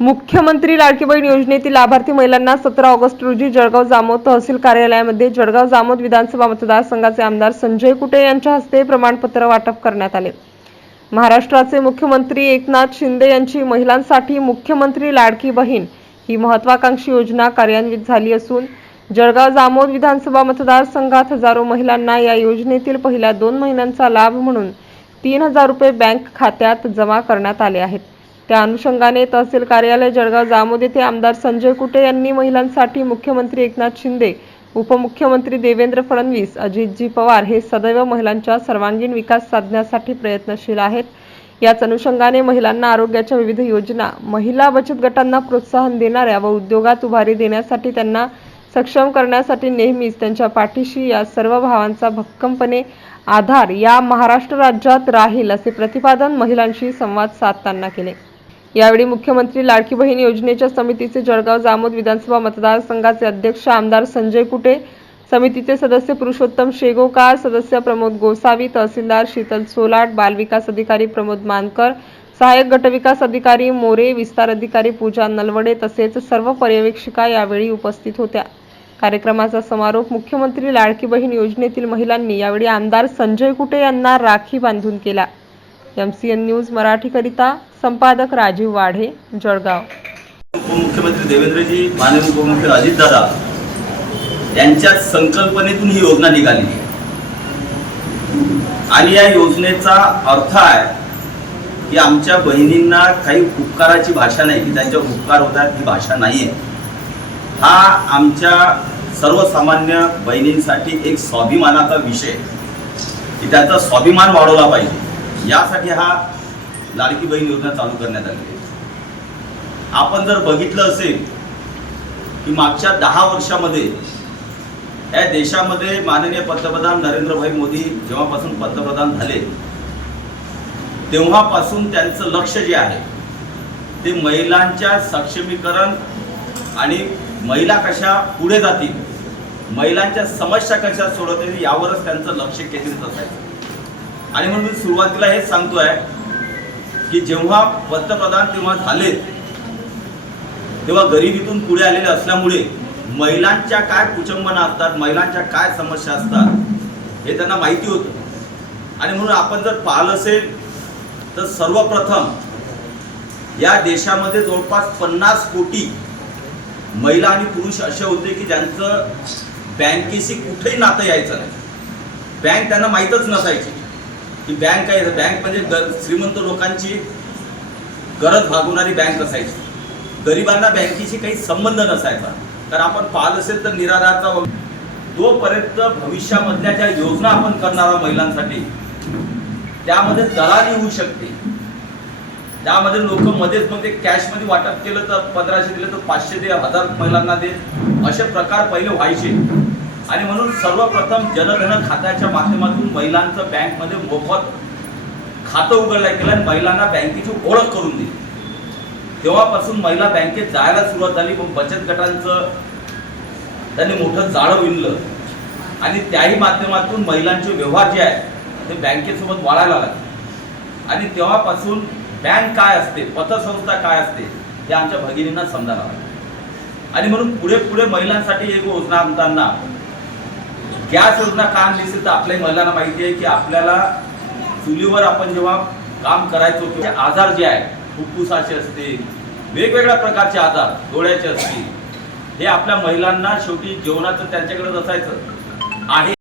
मुख्यमंत्री लाडकी बहीण योजनेतील लाभार्थी महिलांना सतरा ऑगस्ट रोजी जळगाव जामोद तहसील कार्यालयामध्ये जळगाव जामोद विधानसभा मतदारसंघाचे आमदार संजय कुटे यांच्या हस्ते प्रमाणपत्र वाटप करण्यात आले. महाराष्ट्राचे मुख्यमंत्री एकनाथ शिंदे यांची महिलांसाठी मुख्यमंत्री लाडकी बहीण ही महत्वाकांक्षी योजना कार्यान्वित झाली असून जळगाव जामोद विधानसभा मतदारसंघात हजारो महिलांना या योजनेतील पहिल्या दोन महिन्यांचा लाभ म्हणून तीन हजार रुपये बँक खात्यात जमा करण्यात आले आहेत. त्या अनुषंगाने तहसील कार्यालय जळगाव जामोद येथे आमदार संजय कुटे यांनी महिलांसाठी मुख्यमंत्री एकनाथ शिंदे उपमुख्यमंत्री देवेंद्र फडणवीस अजितजी पवार हे सदैव महिलांच्या सर्वांगीण विकास साधण्यासाठी प्रयत्नशील आहेत. याच अनुषंगाने महिलांना आरोग्याच्या विविध योजना महिला बचत गटांना प्रोत्साहन देणाऱ्या व उद्योगात उभारी देण्यासाठी त्यांना सक्षम करण्यासाठी नेहमीच त्यांच्या पाठीशी या सर्व भावांचा भक्कमपणे आधार या महाराष्ट्र राज्यात राहील असे प्रतिपादन महिलांशी संवाद साधताना केले. यावेळी मुख्यमंत्री लाडकी बहीण योजनेच्या समितीचे जळगाव जामोद विधानसभा मतदारसंघाचे अध्यक्ष आमदार संजय कुटे समितीचे सदस्य पुरुषोत्तम शेगोकार सदस्य प्रमोद गोसावी तहसीलदार शीतल सोलाट बालविकास अधिकारी प्रमोद मानकर सहाय्यक गटविकास अधिकारी मोरे विस्तार अधिकारी पूजा नलवडे तसेच सर्व पर्यवेक्षिका यावेळी उपस्थित होत्या. कार्यक्रमाचा समारोप मुख्यमंत्री लाडकी बहीण योजनेतील महिलांनी यावेळी आमदार संजय कुटे यांना राखी बांधून केला. एम सी एन न्यूज मराठीकरिता संपादक राजीव वाढे जळगाव. उपमुख्यमंत्री देवेंद्रजी माननीय उपमुख्यमंत्री अजितदादा यांच्या संकल्पनेतून ही योजना निघाली. आणि या योजनेचा अर्थ आहे की आमच्या बहिणींना काही उपकाराची भाषा नाही की त्यांच्या उपकार होतात ही भाषा नाही आहे हा आमच्या सर्वसामान्य बहिणींसाठी एक स्वाभिमानाचा विषय की त्याचा स्वाभिमान वाढवला पाहिजे. यासाठी हा लाडकी बहीण योजना चालू करण्यात आली आहे. आपण जर बघितलं असेल की मागच्या दहा वर्षामध्ये या देशामध्ये माननीय पंतप्रधान नरेंद्रभाई मोदी जेव्हापासून पंतप्रधान झाले तेव्हापासून त्यांचं लक्ष जे आहे ते महिलांच्या सक्षमीकरण आणि महिला कशा पुढे जातील महिलांच्या समस्या कशा सोडवतील यावरच त्यांचं लक्ष केंद्रित असायचं. आणि म्हणून मी सुरुवातीला हेच सांगतोय की जेव्हा पंतप्रधान तेव्हा झाले तेव्हा गरिबीतून पुढे आलेले असल्यामुळे महिलांच्या काय कुचंबना असतात महिलांच्या काय समस्या असतात हे त्यांना माहिती होतं. आणि म्हणून आपण जर पाहिलं असेल तर सर्वप्रथम या देशामध्ये जवळपास पन्नास कोटी महिला आणि पुरुष असे होते की ज्यांचं बँकेशी कुठेही नातं यायचं नाही. बँक त्यांना माहीतच नसायची. ही बँक आहे. बँक म्हणजे श्रीमंत लोकांची गरज भागवणारी बँक असायची. गरिबांना बँकेशी काही संबंध नसायचा. तर आपण पाहत असेल तर निराधारचा जोपर्यंत भविष्यामधल्या ज्या योजना आपण करणार आहोत महिलांसाठी त्यामध्ये दलाली होऊ शकते. त्यामध्ये लोक मध्येच मग ते कॅशमध्ये वाटप केलं तर पंधराशे दिलं तर पाचशे दे हजार महिलांना दे असे प्रकार पहिले व्हायचे. आणि म्हणून सर्वप्रथम जनधन खात्याच्या माध्यमातून महिलांचं बँकमध्ये मोफत खातं उघडलं केलं आणि महिलांना बँकेची ओळख करून दिली. तेव्हापासून महिला बँकेत जायला सुरुवात झाली मग बचत गटांचं त्यांनी मोठं जाळं विणलं. आणि त्याही माध्यमातून महिलांचे व्यवहार जे आहेत ते बँकेसोबत वाढायला लागले. आणि तेव्हापासून बँक काय असते पतसंस्था काय असते हे आमच्या भगिनींना समजायला लागलं. आणि म्हणून पुढे पुढे महिलांसाठी एक योजना आणताना गॅस योजना का आणली असेल तर आपल्याही महिलांना माहिती आहे की आपल्याला चुलीवर आपण जेव्हा काम करायचो किंवा आजार जे आहे फुफ्फुसाचे असतील वेगवेगळ्या प्रकारचे आजार डोळ्याचे असतील हे आपल्या महिलांना शेवटी जेवणाचं त्यांच्याकडे असायचं. आहे